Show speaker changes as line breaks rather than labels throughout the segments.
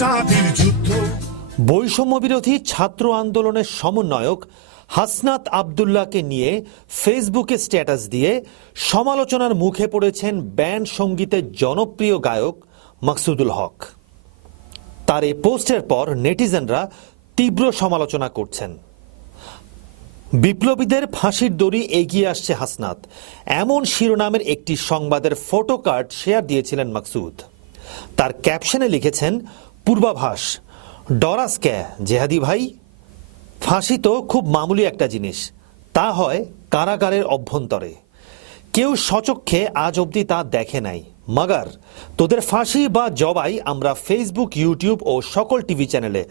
যুদ্ধ।
বৈষম্য বিরোধী ছাত্র আন্দোলনের সমন্বয়ক হাসনাত আবদুল্লাহকে নিয়ে ফেসবুকে স্ট্যাটাস দিয়ে সমালোচনার মুখে পড়েছেন ব্যান্ড সঙ্গীতের জনপ্রিয় গায়ক মাকসুদুল হক। তার এই পোস্টের পর নেটিজেনরা তীব্র সমালোচনা করছেন। বিপ্লবীদের ফাঁসির দড়ি এগিয়ে আসছে হাসনাত। এমন শিরোনামের একটি সংবাদের ফটো কার্ড শেয়ার দিয়েছিলেন মাকসুদ। তার ক্যাপশনে লিখেছেন পূর্বাভাস। ডরাস কে জেহাদি ভাই, ফাঁসি তো খুব মামুলি একটা জিনিস, তা হয় কারাগারের অভ্যন্তরে। কেউ সচক্ষে আজ অবধি তা দেখে নাই, মাগার তোদের ফাঁসি বা জবাই আমরা ফেসবুক ইউটিউব ও সকল টিভি চ্যানেলে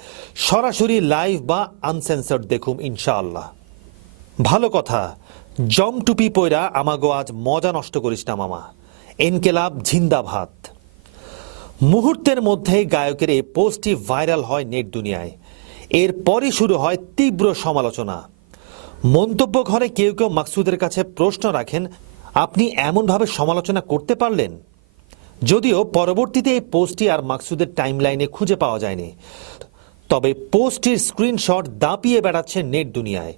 সরাসরি লাইভ বা আনসেন্সার্ড দেখুম ইনশাআল্লাহ। ভালো কথা, জম টুপি পয়রা আমাগো আজ মজা নষ্ট করিস না মামা, এনকেলাব জিন্দাভাত মুহূর্তের মধ্যেই গায়কের এই পোস্টটি ভাইরাল হয় নেট দুনিয়ায়। এরপরই শুরু হয় তীব্র সমালোচনা। মন্তব্য ঘরে কেউ কেউ মাকসুদের কাছে প্রশ্ন রাখেন, আপনি এমনভাবে সমালোচনা করতে পারলেন? যদিও পরবর্তীতে এই পোস্টটি আর মাকসুদের টাইমলাইনে খুঁজে পাওয়া যায়নি। তবে পোস্টটির স্ক্রিনশট দাপিয়ে বেড়াচ্ছে নেট দুনিয়ায়।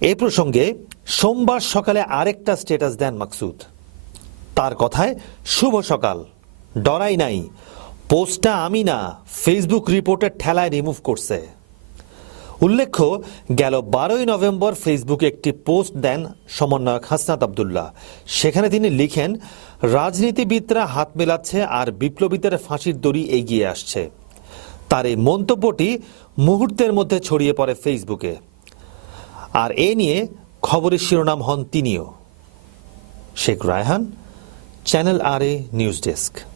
এ প্রসঙ্গে সোমবার সকালে আরেকটা স্ট্যাটাস দেন মাকসুদ। তার কথায়, শুভ সকাল। ডরাই নাই। পোস্টটা আমি না, ফেসবুক রিপোর্টের ঠেলায় রিমুভ করছে। উল্লেখ্য, গেল বারোই নভেম্বর ফেসবুকে একটি পোস্ট দেন সমন্বয়ক হাসনাত আবদুল্লাহ। সেখানে তিনি লিখেন, রাজনীতিবিদরা হাত মেলাচ্ছে আর বিপ্লবীদের ফাঁসির দড়ি এগিয়ে আসছে। তার এই মন্তব্যটি মুহূর্তের মধ্যে ছড়িয়ে পড়ে ফেসবুকে। আর এ নিয়ে খবরের শিরোনাম হন তিনিও। Sheikh Raihan, channel R A news desk.